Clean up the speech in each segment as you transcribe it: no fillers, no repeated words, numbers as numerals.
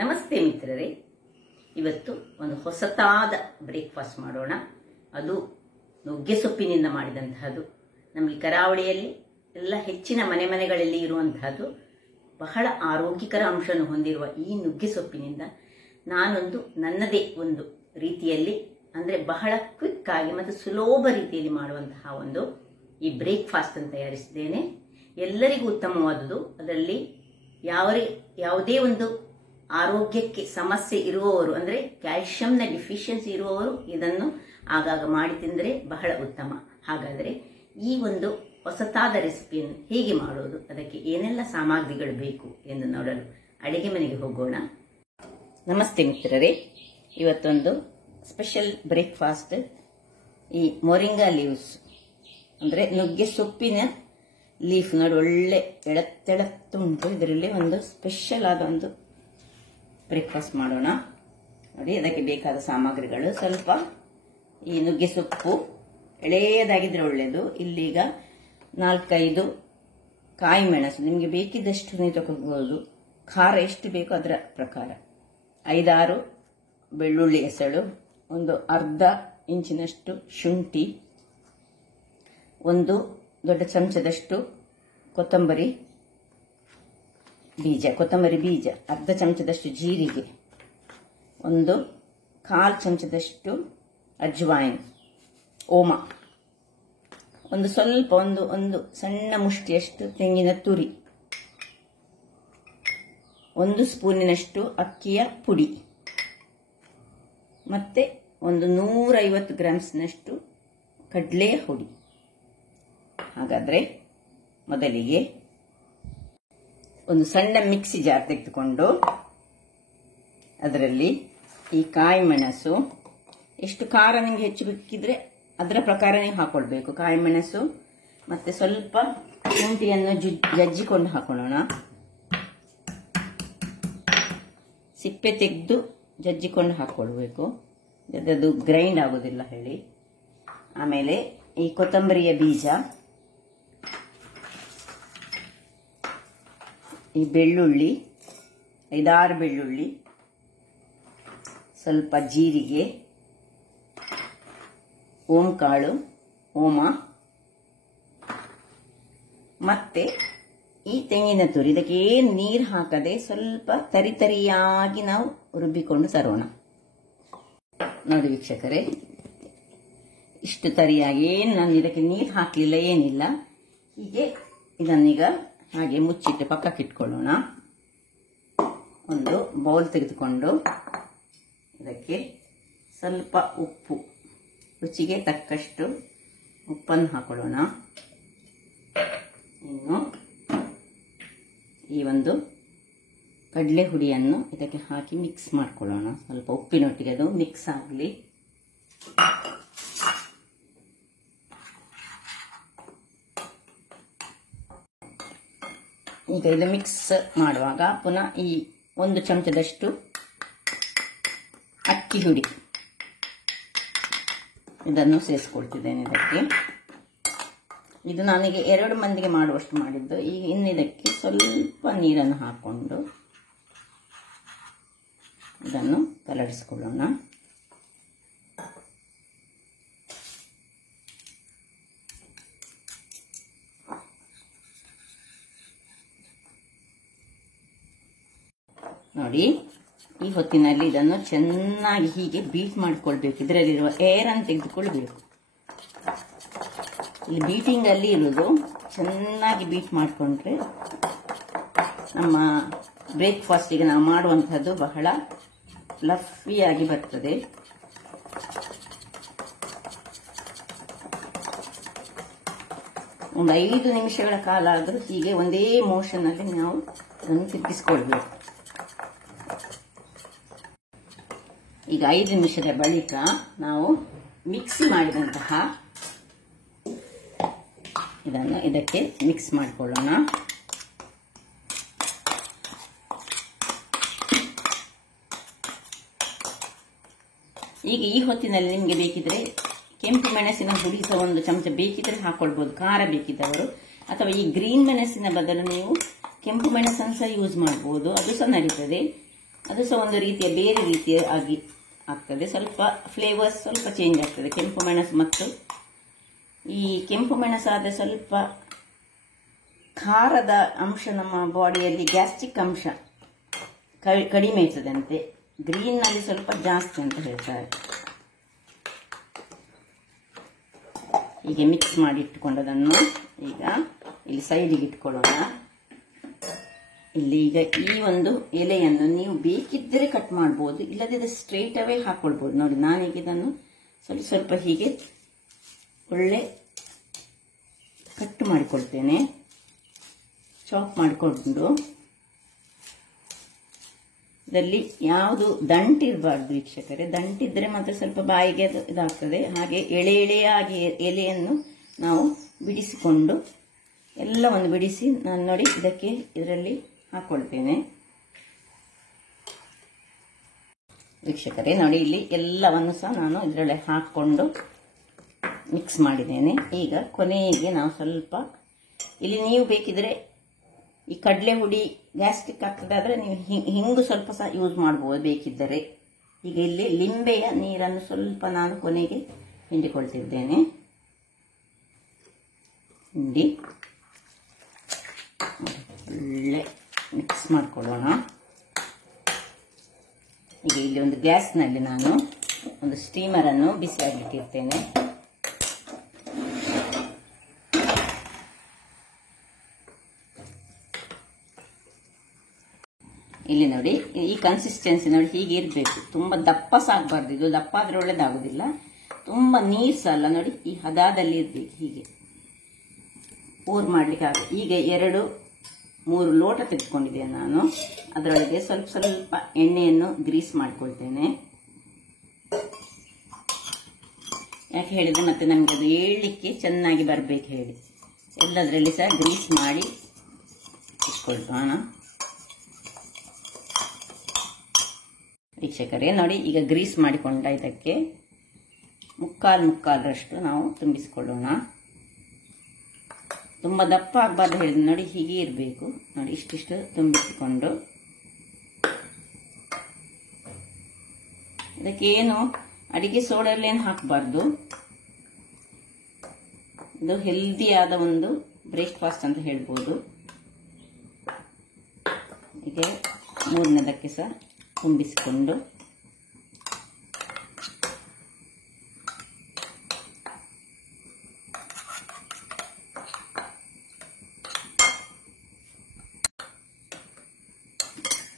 ನಮಸ್ತೆ ಮಿತ್ರರೇ, ಇವತ್ತು ಒಂದು ಹೊಸತಾದ ಬ್ರೇಕ್ಫಾಸ್ಟ್ ಮಾಡೋಣ. ಅದು ನುಗ್ಗೆ ಸೊಪ್ಪಿನಿಂದ ಮಾಡಿದಂತಹದ್ದು. ನಮಗೆ ಕರಾವಳಿಯಲ್ಲಿ ಎಲ್ಲ ಹೆಚ್ಚಿನ ಮನೆಗಳಲ್ಲಿ ಇರುವಂತಹದ್ದು. ಬಹಳ ಆರೋಗ್ಯಕರ ಅಂಶವನ್ನು ಹೊಂದಿರುವ ಈ ನುಗ್ಗೆ ಸೊಪ್ಪಿನಿಂದ ನಾನೊಂದು ನನ್ನದೇ ಒಂದು ರೀತಿಯಲ್ಲಿ ಅಂದರೆ ಬಹಳ ಕ್ವಿಕ್ ಆಗಿ ಮತ್ತು ಸುಲಭ ರೀತಿಯಲ್ಲಿ ಮಾಡುವಂತಹ ಒಂದು ಈ ಬ್ರೇಕ್ಫಾಸ್ಟ್ ಅನ್ನು ತಯಾರಿಸಿದ್ದೇನೆ. ಎಲ್ಲರಿಗೂ ಉತ್ತಮವಾದುದು. ಅದರಲ್ಲಿ ಯಾವುದೇ ಒಂದು ಆರೋಗ್ಯಕ್ಕೆ ಸಮಸ್ಯೆ ಇರುವವರು ಅಂದರೆ ಕ್ಯಾಲ್ಸಿಯಂನ ಡಿಫಿಷಿಯನ್ಸಿ ಇರುವವರು ಇದನ್ನು ಆಗಾಗ ಮಾಡಿ ತಿಂದರೆ ಬಹಳ ಉತ್ತಮ. ಹಾಗಾದರೆ ಈ ಒಂದು ಹೊಸತಾದ ರೆಸಿಪಿಯನ್ನು ಹೇಗೆ ಮಾಡೋದು, ಅದಕ್ಕೆ ಏನೆಲ್ಲ ಸಾಮಗ್ರಿಗಳು ಬೇಕು ಎಂದು ನೋಡಲು ಅಡಿಗೆ ಮನೆಗೆ ಹೋಗೋಣ. ನಮಸ್ತೆ ಮಿತ್ರರೇ, ಇವತ್ತೊಂದು ಸ್ಪೆಷಲ್ ಬ್ರೇಕ್ಫಾಸ್ಟ್. ಈ ಮೊರಿಂಗಾ ಲೀವ್ಸ್ ಅಂದರೆ ನುಗ್ಗೆ ಸೊಪ್ಪಿನ ಲೀಫ್ ನೋಡಿ, ಒಳ್ಳೆ ಎಳತ್ತೆಳತ್ತುಂಟು. ಇದರಲ್ಲಿ ಒಂದು ಸ್ಪೆಷಲ್ ಆದ ಒಂದು ಬ್ರೇಕ್ಫಾಸ್ಟ್ ಮಾಡೋಣ. ನೋಡಿ, ಅದಕ್ಕೆ ಬೇಕಾದ ಸಾಮಗ್ರಿಗಳು ಸ್ವಲ್ಪ ಈ ನುಗ್ಗೆ ಸೊಪ್ಪು ಎಳೆಯದಾಗಿದ್ರೆ ಒಳ್ಳೆಯದು. ಇಲ್ಲೀಗ 4-5 ಕಾಯಿ ಮೆಣಸು, ನಿಮಗೆ ಬೇಕಿದ್ದಷ್ಟು ನೀವು ತಗೋಬಹುದು. ಖಾರ ಎಷ್ಟು ಬೇಕೋ ಅದರ ಪ್ರಕಾರ. 5-6 ಬೆಳ್ಳುಳ್ಳಿ ಎಸಳು, ಒಂದು ಅರ್ಧ ಇಂಚಿನಷ್ಟು ಶುಂಠಿ, ಒಂದು ದೊಡ್ಡ ಚಮಚದಷ್ಟು ಕೊತ್ತಂಬರಿ ಬೀಜ, ಅರ್ಧ ಚಮಚದಷ್ಟು ಜೀರಿಗೆ, ಒಂದು 1/4 ಚಮಚದಷ್ಟು ಅಜ್ವಾಯಿನ್, ಓಮ, ಒಂದು ಸ್ವಲ್ಪ ಒಂದು ಸಣ್ಣ ಮುಷ್ಟಿಯಷ್ಟು ತೆಂಗಿನ ತುರಿ, 1 ಸ್ಪೂನಿನಷ್ಟು ಅಕ್ಕಿಯ ಪುಡಿ, ಮತ್ತೆ ಒಂದು 150 ಗ್ರಾಮ್ಸ್ನಷ್ಟು ಕಡಲೆಯ ಹುಡಿ. ಹಾಗಾದ್ರೆ ಮೊದಲಿಗೆ ಒಂದು ಸಣ್ಣ ಮಿಕ್ಸಿ ಜಾರ್ ತೆಗೆದುಕೊಂಡು ಅದರಲ್ಲಿ ಈ ಕಾಯಿ ಮೆಣಸು, ಎಷ್ಟು ಖಾರ ನಿಮಗೆ ಹೆಚ್ಚು ಬೇಕಿದ್ರೆ ಅದರ ಪ್ರಕಾರ ನೀವು ಹಾಕೊಳ್ಬೇಕು. ಕಾಯಿ ಮೆಣಸು ಮತ್ತೆ ಸ್ವಲ್ಪ ಶುಂಠಿಯನ್ನು ಜಜ್ಜಿಕೊಂಡು ಹಾಕೊಳ್ಳೋಣ. ಸಿಪ್ಪೆ ತೆಗೆದು ಜಜ್ಜಿಕೊಂಡು ಹಾಕೊಳ್ಬೇಕು, ಅದು ಗ್ರೈಂಡ್ ಆಗೋದಿಲ್ಲ ಹೇಳಿ. ಆಮೇಲೆ ಈ ಕೊತ್ತಂಬರಿಯ ಬೀಜ, ಈ ಬೆಳ್ಳುಳ್ಳಿ 5-6 ಬೆಳ್ಳುಳ್ಳಿ, ಸ್ವಲ್ಪ ಜೀರಿಗೆ, ಓಂಕಾಳು, ಓಮ, ಮತ್ತೆ ಈ ತೆಂಗಿನ ತುರಿ. ಇದಕ್ಕೆ ಏನು ನೀರು ಹಾಕದೆ ಸ್ವಲ್ಪ ತರಿಯಾಗಿ ನಾವು ರುಬ್ಬಿಕೊಂಡು ತರೋಣ. ನೋಡಿ ವೀಕ್ಷಕರೇ, ಇಷ್ಟು ತರಿಯಾಗಿ, ಏನು ನಾನು ಇದಕ್ಕೆ ನೀರು ಹಾಕಲಿಲ್ಲ, ಏನಿಲ್ಲ. ಹೀಗೆ ಇದನ್ನೀಗ ಹಾಗೆ ಮುಚ್ಚಿಟ್ಟು ಪಕ್ಕಕ್ಕೆ ಇಟ್ಕೊಳ್ಳೋಣ. ಒಂದು ಬೌಲ್ ತೆಗೆದುಕೊಂಡು ಇದಕ್ಕೆ ಸ್ವಲ್ಪ ಉಪ್ಪು, ರುಚಿಗೆ ತಕ್ಕಷ್ಟು ಉಪ್ಪನ್ನು ಹಾಕೊಳ್ಳೋಣ. ಇನ್ನು ಈ ಒಂದು ಕಡಲೆ ಹುಡಿಯನ್ನು ಇದಕ್ಕೆ ಹಾಕಿ ಮಿಕ್ಸ್ ಮಾಡ್ಕೊಳ್ಳೋಣ. ಸ್ವಲ್ಪ ಉಪ್ಪಿನೊಟ್ಟಿಗೆ ಅದು ಮಿಕ್ಸ್ ಆಗಲಿ. ಈಗ ಇದು ಮಿಕ್ಸ್ ಮಾಡುವಾಗ ಪುನಃ ಈ 1 ಚಮಚದಷ್ಟು ಅಕ್ಕಿ ಹುಡಿ ಇದನ್ನು ಸೇರಿಸ್ಕೊಳ್ತಿದ್ದೇನೆ ಇದಕ್ಕೆ. ಇದು ನಾನೀಗ 2 ಮಂದಿಗೆ ಮಾಡುವಷ್ಟು ಮಾಡಿದ್ದು. ಈಗ ಇನ್ನಿದಕ್ಕೆ ಸ್ವಲ್ಪ ನೀರನ್ನು ಹಾಕೊಂಡು ಇದನ್ನು ಕಲರಿಸಿಕೊಳ್ಳೋಣ. ನೋಡಿ, ಈ ಹೊತ್ತಿನಲ್ಲಿ ಇದನ್ನು ಚೆನ್ನಾಗಿ ಹೀಗೆ ಬೀಟ್ ಮಾಡಿಕೊಳ್ಬೇಕು. ಇದರಲ್ಲಿರುವ ಏರ್ ಅನ್ನು ತೆಗೆದುಕೊಳ್ಬೇಕು. ಇಲ್ಲಿ ಬೀಟಿಂಗ್ ಅಲ್ಲಿ ಇರುವುದು, ಚೆನ್ನಾಗಿ ಬೀಟ್ ಮಾಡಿಕೊಂಡ್ರೆ ನಮ್ಮ ಬ್ರೇಕ್ಫಾಸ್ಟಿಗೆ ನಾವು ಮಾಡುವಂತಹದ್ದು ಬಹಳ ಫ್ಲಫಿಯಾಗಿ ಬರ್ತದೆ. ಒಂದು 5 ನಿಮಿಷಗಳ ಕಾಲ ಆದರೂ ಹೀಗೆ ಒಂದೇ ಮೋಷನ್ ಅಲ್ಲಿ ನಾವು ಅದನ್ನು ತಿರುಗಿಸ್ಕೊಳ್ಬೇಕು. ಈಗ 5 ನಿಮಿಷದ ಬಳಿಕ ನಾವು ಮಿಕ್ಸಿ ಮಾಡಿದಂತಹ ಇದನ್ನು ಇದಕ್ಕೆ ಮಿಕ್ಸ್ ಮಾಡಿಕೊಳ್ಳೋಣ. ಈಗ ಈ ಹೊತ್ತಿನಲ್ಲಿ ನಿಮಗೆ ಬೇಕಿದ್ರೆ ಕೆಂಪು ಮೆಣಸಿನ ಹುಡಿ ಸಹ 1 ಚಮಚ ಬೇಕಿದ್ರೆ ಹಾಕೊಳ್ಬಹುದು, ಖಾರ ಬೇಕಿದ್ದವರು. ಅಥವಾ ಈ ಗ್ರೀನ್ ಮೆಣಸಿನ ಬದಲು ನೀವು ಕೆಂಪು ಮೆಣಸನ್ನು ಸಹ ಯೂಸ್ ಮಾಡಬಹುದು, ಅದು ಸಹ ನಡೀತದೆ. ಅದು ಸಹ ಒಂದು ರೀತಿಯ ಬೇರೆ ರೀತಿಯ ಆಗಿ ಆಗ್ತದೆ. ಸ್ವಲ್ಪ ಫ್ಲೇವರ್ಸ್ ಸ್ವಲ್ಪ ಚೇಂಜ್ ಆಗ್ತದೆ. ಕೆಂಪು ಮೆಣಸು ಮತ್ತು ಈ ಕೆಂಪು ಮೆಣಸಾದರೆ ಸ್ವಲ್ಪ ಖಾರದ ಅಂಶ ನಮ್ಮ ಬಾಡಿಯಲ್ಲಿ ಗ್ಯಾಸ್ಟ್ರಿಕ್ ಅಂಶ ಕಡಿಮೆ ಇರ್ತದಂತೆ. ಗ್ರೀನ್ನಲ್ಲಿ ಸ್ವಲ್ಪ ಜಾಸ್ತಿ ಅಂತ ಹೇಳ್ತಾರೆ. ಹೀಗೆ ಮಿಕ್ಸ್ ಮಾಡಿ ಇಟ್ಟುಕೊಂಡದನ್ನು ಈಗ ಇಲ್ಲಿ ಸೈಡಿಗೆ ಇಟ್ಕೊಳ್ಳೋಣ. ಇಲ್ಲಿ ಈಗ ಈ ಒಂದು ಎಲೆಯನ್ನು ನೀವು ಬೇಕಿದ್ದರೆ ಕಟ್ ಮಾಡ್ಬೋದು, ಇಲ್ಲದಿದ್ದರೆ ಸ್ಟ್ರೈಟ್ ಅವೇ ಹಾಕೊಳ್ಬೋದು. ನೋಡಿ, ನಾನೀಗ ಇದನ್ನು ಸ್ವಲ್ಪ ಸ್ವಲ್ಪ ಹೀಗೆ ಒಳ್ಳೆ ಕಟ್ ಮಾಡಿಕೊಳ್ತೇನೆ. ಚಾಪ್ ಮಾಡಿಕೊಂಡು ಇದರಲ್ಲಿ ಯಾವುದು ದಂಟಿರಬಾರ್ದು ವೀಕ್ಷಕರೇ. ದಂಟಿದ್ರೆ ಮಾತ್ರ ಸ್ವಲ್ಪ ಬಾಯಿಗೆ ಅದು ಇದಾಗ್ತದೆ. ಹಾಗೆ ಎಳೆ ಎಳೆಯಾಗಿ ಎಲೆಯನ್ನು ನಾವು ಬಿಡಿಸಿಕೊಂಡು ಎಲ್ಲವನ್ನು ಬಿಡಿಸಿ ನಾನು ನೋಡಿ ಇದರಲ್ಲಿ ಹಾಕೊಳ್ತೇನೆ. ವೀಕ್ಷಕರೇ ನೋಡಿ, ಇಲ್ಲಿ ಎಲ್ಲವನ್ನು ಸಹ ನಾನು ಇದರಲ್ಲಿ ಹಾಕೊಂಡು ಮಿಕ್ಸ್ ಮಾಡಿದ್ದೇನೆ. ಈಗ ಕೊನೆಗೆ ನಾವು ಸ್ವಲ್ಪ ಇಲ್ಲಿ ನೀವು ಬೇಕಿದ್ರೆ ಈ ಕಡಲೆ ಹುಡಿ ಗ್ಯಾಸ್ಟ್ರಿಕ್ ಆಗ್ತದೆ ಆದರೆ ನೀವು ಹಿಂಗು ಸ್ವಲ್ಪ ಸಹ ಯೂಸ್ ಮಾಡಬಹುದು ಬೇಕಿದ್ದರೆ. ಈಗ ಇಲ್ಲಿ ಲಿಂಬೆಯ ನೀರನ್ನು ಸ್ವಲ್ಪ ನಾನು ಕೊನೆಗೆ ಹಿಂಡಿಕೊಳ್ತಿದ್ದೇನೆ. ಹಿಂಡಿ ಒಳ್ಳೆ ಮಿಕ್ಸ್ ಮಾಡ್ಕೊಳ್ಳೋಣ. ಈಗ ಇಲ್ಲಿ ಒಂದು ಗ್ಯಾಸ್ನಲ್ಲಿ ನಾನು ಒಂದು ಸ್ಟೀಮರನ್ನು ಬಿಸಿಯಾಗಿಟ್ಟಿರ್ತೇನೆ. ಇಲ್ಲಿ ನೋಡಿ, ಈ ಕನ್ಸಿಸ್ಟೆನ್ಸಿ ನೋಡಿ ಹೀಗೆ ಇರಬೇಕು. ತುಂಬ ದಪ್ಪ ಸಾಗಬಾರ್ದು. ಇದು ದಪ್ಪ ಆದ್ರೆ ಒಳ್ಳೇದಾಗುದಿಲ್ಲ, ತುಂಬ ನೀರು ಸಹ ಅಲ್ಲ. ನೋಡಿ, ಈ ಹದದಲ್ಲಿ ಇರ್ಬೇಕು. ಹೀಗೆ ಪೂರ್ ಮಾಡ್ಲಿಕ್ಕೆ ಆಗ. ಈಗ 2-3 ಲೋಟ ತೆಗೆದುಕೊಂಡಿದ್ದೇನೆ ನಾನು. ಅದರೊಳಗೆ ಸ್ವಲ್ಪ ಸ್ವಲ್ಪ ಎಣ್ಣೆಯನ್ನು ಗ್ರೀಸ್ ಮಾಡ್ಕೊಳ್ತೇನೆ. ಯಾಕೆ ಹೇಳಿದ್ರೆ ಮತ್ತೆ ನಮಗೆ ಅದು ಏಳಲಿಕ್ಕೆ ಚೆನ್ನಾಗಿ ಬರಬೇಕು ಹೇಳಿ ಎಲ್ಲದರಲ್ಲಿ ಸಹ ಗ್ರೀಸ್ ಮಾಡಿ ಇಟ್ಕೊಳ್ತೋಣ. ವೀಕ್ಷಕರೇ ನೋಡಿ, ಈಗ ಗ್ರೀಸ್ ಮಾಡಿಕೊಂಡ ಇದಕ್ಕೆ ಮುಕ್ಕಾಲರಷ್ಟು ನಾವು ತುಂಬಿಸಿಕೊಳ್ಳೋಣ. ತುಂಬ ದಪ್ಪ ಆಗಬಾರ್ದು ಹೇಳಿದ್ರೆ ನೋಡಿ, ಹೀಗೆ ಇರಬೇಕು. ನೋಡಿ, ಇಷ್ಟಿಷ್ಟು ತುಂಬಿಸಿಕೊಂಡು ಇದಕ್ಕೇನು ಅಡಿಗೆ ಸೋಡಲ್ಲೇನು ಹಾಕಬಾರ್ದು. ಇದು ಹೆಲ್ದಿಯಾದ ಒಂದು ಬ್ರೇಕ್ಫಾಸ್ಟ್ ಅಂತ ಹೇಳ್ಬೋದು. ಹೀಗೆ 3ನೇದಕ್ಕೆ ಸಹ ತುಂಬಿಸಿಕೊಂಡು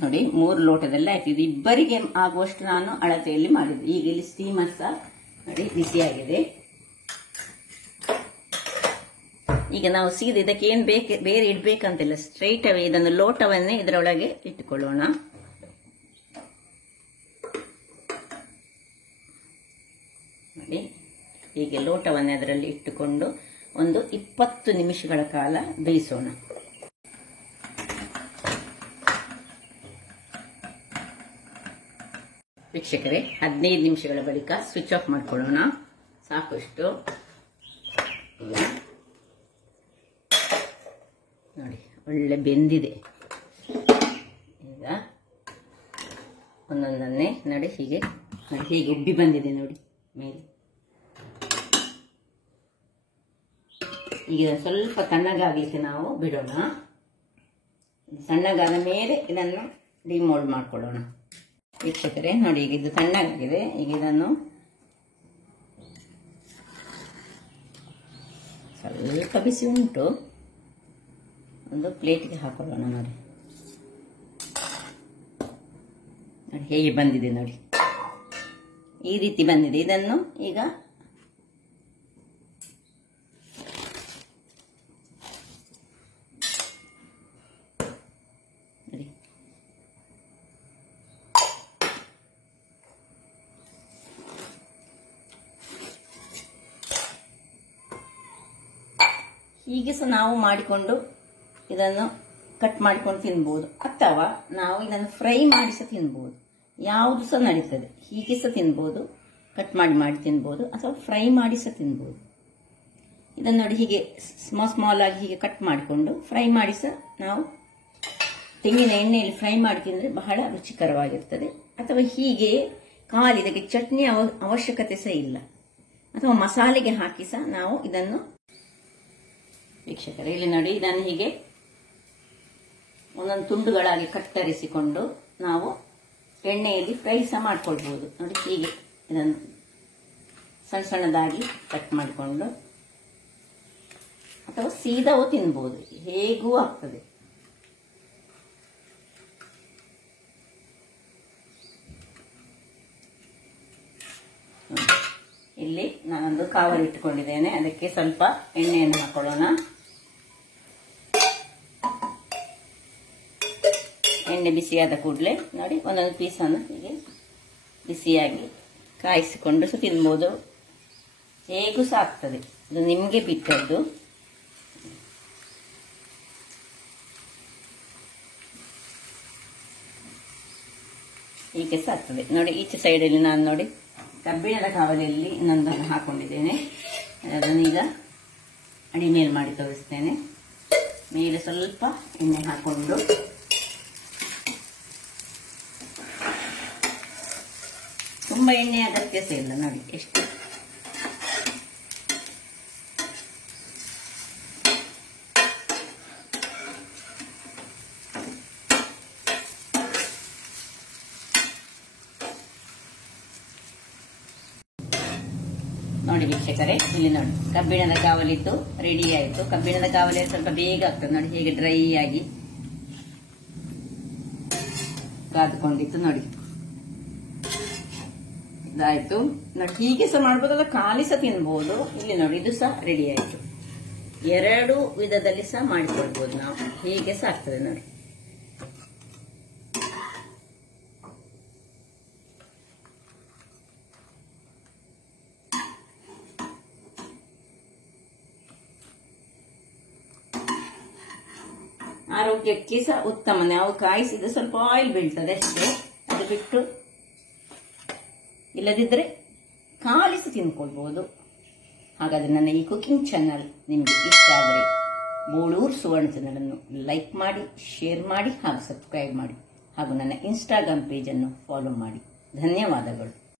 ನೋಡಿ 3 ಲೋಟದಲ್ಲಿ ಆಯ್ತು. ಇದು ಇಬ್ಬರಿಗೆ ಆಗುವಷ್ಟು ನಾನು ಅಳತೆಯಲ್ಲಿ ಮಾಡಿದ್ದೆ. ಈಗ ಇಲ್ಲಿ ಸ್ಟೀಮರ್ ಸಹ ನೋಡಿ ಬಿಸಿಯಾಗಿದೆ. ಈಗ ನಾವು ಸೀದಾ ಇದಕ್ಕೆ ಏನು ಬೇರೆ ಇಡ್ಬೇಕಂತಿಲ್ಲ, ಸ್ಟ್ರೈಟ್ ಅವೇ ಇದನ್ನು ಲೋಟವನ್ನೇ ಇದರೊಳಗೆ ಇಟ್ಟುಕೊಳ್ಳೋಣ. ನೋಡಿ, ಹೀಗೆ ಲೋಟವನ್ನೇ ಅದರಲ್ಲಿ ಇಟ್ಟುಕೊಂಡು ಒಂದು 20 ನಿಮಿಷಗಳ ಕಾಲ ಬೇಯಿಸೋಣ. ವೀಕ್ಷಕರೇ, 15 ನಿಮಿಷಗಳ ಬಳಿಕ ಸ್ವಿಚ್ ಆಫ್ ಮಾಡ್ಕೊಳ್ಳೋಣ. ಸಾಕಷ್ಟು ನೋಡಿ ಒಳ್ಳೆ ಬೆಂದಿದೆ. ಈಗ ಒಂದೊಂದನ್ನೇ ನೋಡಿ ಹೀಗೆ ಉಬ್ಬಿ ಬಂದಿದೆ ನೋಡಿ ಮೇಲೆ. ಈಗ ಸ್ವಲ್ಪ ತಣ್ಣಗಾಗಲಿಕ್ಕೆ ನಾವು ಬಿಡೋಣ. ತಣ್ಣಗಾದ ಮೇಲೆ ಇದನ್ನು ಡಿಮೋಲ್ಡ್ ಮಾಡ್ಕೊಳ್ಳೋಣ. ವೀಕ್ಷಕರೇ ನೋಡಿ, ಈಗ ಇದು ತಣ್ಣಗಾಗಿದೆ. ಈಗ ಇದನ್ನು ಸ್ವಲ್ಪ ಬಿಸಿ ಉಂಟು, ಒಂದು ಪ್ಲೇಟ್ಗೆ ಹಾಕೊಳ್ಳೋಣ. ನೋಡಿ ನೋಡಿ ಹೇಗೆ ಬಂದಿದೆ ನೋಡಿ, ಈ ರೀತಿ ಬಂದಿದೆ. ಇದನ್ನು ಈಗ ನೋಡಿ ಹೀಗೆ ಸಹ ನಾವು ಮಾಡಿಕೊಂಡು ಇದನ್ನು ಕಟ್ ಮಾಡಿಕೊಂಡು ತಿನ್ಬೋದು, ಅಥವಾ ನಾವು ಇದನ್ನು ಫ್ರೈ ಮಾಡಿ ಸಹ ತಿನ್ಬೋದು. ಯಾವುದು ಸಹ ನಡೀತದೆ. ಹೀಗೆ ಸಹ ತಿನ್ಬೋದು, ಕಟ್ ಮಾಡಿ ತಿನ್ಬೋದು, ಅಥವಾ ಫ್ರೈ ಮಾಡಿ ಸಹ ತಿನ್ಬೋದು. ಇದನ್ನು ನೋಡಿ ಹೀಗೆ ಸ್ಮಾಲ್ ಆಗಿ ಹೀಗೆ ಕಟ್ ಮಾಡಿಕೊಂಡು ಫ್ರೈ ಮಾಡಿ ಸಹ ನಾವು ತೆಂಗಿನ ಎಣ್ಣೆಯಲ್ಲಿ ಫ್ರೈ ಮಾಡಿ ತಿಂದರೆ ಬಹಳ ರುಚಿಕರವಾಗಿರ್ತದೆ. ಅಥವಾ ಹೀಗೆ ಖಾಲಿ ಇದಕ್ಕೆ ಚಟ್ನಿ ಅವಶ್ಯಕತೆ ಸಹ ಇಲ್ಲ, ಅಥವಾ ಮಸಾಲೆಗೆ ಹಾಕಿ ಸಹ ನಾವು ಇದನ್ನು ವೀಕ್ಷಕರೇ ಇಲ್ಲಿ ನೋಡಿ, ಇದನ್ನು ಹೀಗೆ ಒಂದೊಂದು ತುಂಡುಗಳಾಗಿ ಕತ್ತರಿಸಿಕೊಂಡು ನಾವು ಎಣ್ಣೆಯಲ್ಲಿ ಫ್ರೈ ಸಹ ಮಾಡ್ಕೊಳ್ಬಹುದು. ನೋಡಿ ಹೀಗೆ ಇದನ್ನು ಸಣ್ಣ ಸಣ್ಣದಾಗಿ ಕಟ್ ಮಾಡಿಕೊಂಡು, ಅಥವಾ ಸೀದಾವೂ ತಿನ್ಬಹುದು, ಹೇಗೂ ಆಗ್ತದೆ. ಇಲ್ಲಿ ನಾನೊಂದು ಕಾವಲು ಇಟ್ಟುಕೊಂಡಿದ್ದೇನೆ, ಅದಕ್ಕೆ ಸ್ವಲ್ಪ ಎಣ್ಣೆಯನ್ನು ಹಾಕೊಳ್ಳೋಣ. ಎಣ್ಣೆ ಬಿಸಿಯಾದ ಕೂಡಲೇ ನೋಡಿ ಒಂದೊಂದು ಪೀಸನ್ನು ಹೀಗೆ ಬಿಸಿಯಾಗಿ ಕಾಯಿಸಿಕೊಂಡು ಸಹ ತಿನ್ಬೋದು, ಹೇಗೂ ಸಹ ಆಗ್ತದೆ. ಇದು ನಿಮಗೆ ಬಿಟ್ಟದ್ದು. ಹೀಗೆ ಸಹ ಆಗ್ತದೆ ನೋಡಿ. ಈಚೆ ಸೈಡಲ್ಲಿ ನಾನು ನೋಡಿ ಕಬ್ಬಿಣದ ಕಾವಲಿಯಲ್ಲಿ ಇನ್ನೊಂದನ್ನು ಹಾಕೊಂಡಿದ್ದೇನೆ, ಅದನ್ನು ಈಗ ಅಡಿ ಮೇಲೆ ಮಾಡಿ ತೋರಿಸ್ತೇನೆ. ಮೇಲೆ ಸ್ವಲ್ಪ ಎಣ್ಣೆ ಹಾಕೊಂಡು ತುಂಬ ಎಣ್ಣೆ ಅಗತ್ಯ ಸಹ ಇಲ್ಲ ನೋಡಿ, ಎಷ್ಟು ನೋಡಿ ವೀಕ್ಷಕರೇ. ಇಲ್ಲಿ ನೋಡಿ ಕಬ್ಬಿಣದ ಕಾವಲಿದ್ದು ರೆಡಿ ಆಯಿತು. ಕಬ್ಬಿಣದ ಕಾವಲಿ ಸ್ವಲ್ಪ ಬೇಗ ಆಗ್ತದೆ ನೋಡಿ, ಹೇಗೆ ಡ್ರೈ ಆಗಿ ಕಾದುಕೊಂಡಿತ್ತು ನೋಡಿ, ಇದಾಯ್ತು ನೋಡಿ. ಹೀಗೆ ಸಹ ಮಾಡ್ಬೋದು, ಅಥವಾ ಖಾಲಿ ಸಹ ತಿನ್ಬಹುದು. ಇಲ್ಲಿ ನೋಡಿ ಇದು ಸಹ ರೆಡಿ ಆಯಿತು. ಎರಡು ವಿಧದಲ್ಲಿ ಸಹ ಮಾಡಿಕೊಳ್ಬಹುದು ನಾವು, ಹೀಗೆ ಸಹ ಆಗ್ತದೆ ನೋಡಿ. ಆರೋಗ್ಯಕ್ಕೆ ಸಹ ಉತ್ತಮ. ನಾವು ಕಾಯಿಸಿದ ಸ್ವಲ್ಪ ಆಯಿಲ್ ಬೀಳ್ತದೆ ಅಷ್ಟೇ, ಅದು ಬಿಟ್ಟು ಇಲ್ಲದಿದ್ದರೆ ಖಾಲಿ ಸಹ ತಿನ್ಕೊಳ್ಬಹುದು. ಹಾಗಾದ್ರೆ ನನ್ನ ಈ ಕುಕಿಂಗ್ ಚಾನಲ್ ನಿಮಗೆ ಇಷ್ಟ ಆದರೆ ಬೋಳೂರು ಸುವರ್ಣ ಚಾನಲನ್ನು ಲೈಕ್ ಮಾಡಿ, ಶೇರ್ ಮಾಡಿ ಹಾಗೂ ಸಬ್ಸ್ಕ್ರೈಬ್ ಮಾಡಿ, ಹಾಗೂ ನನ್ನ ಇನ್ಸ್ಟಾಗ್ರಾಮ್ ಪೇಜನ್ನು ಫಾಲೋ ಮಾಡಿ. ಧನ್ಯವಾದಗಳು.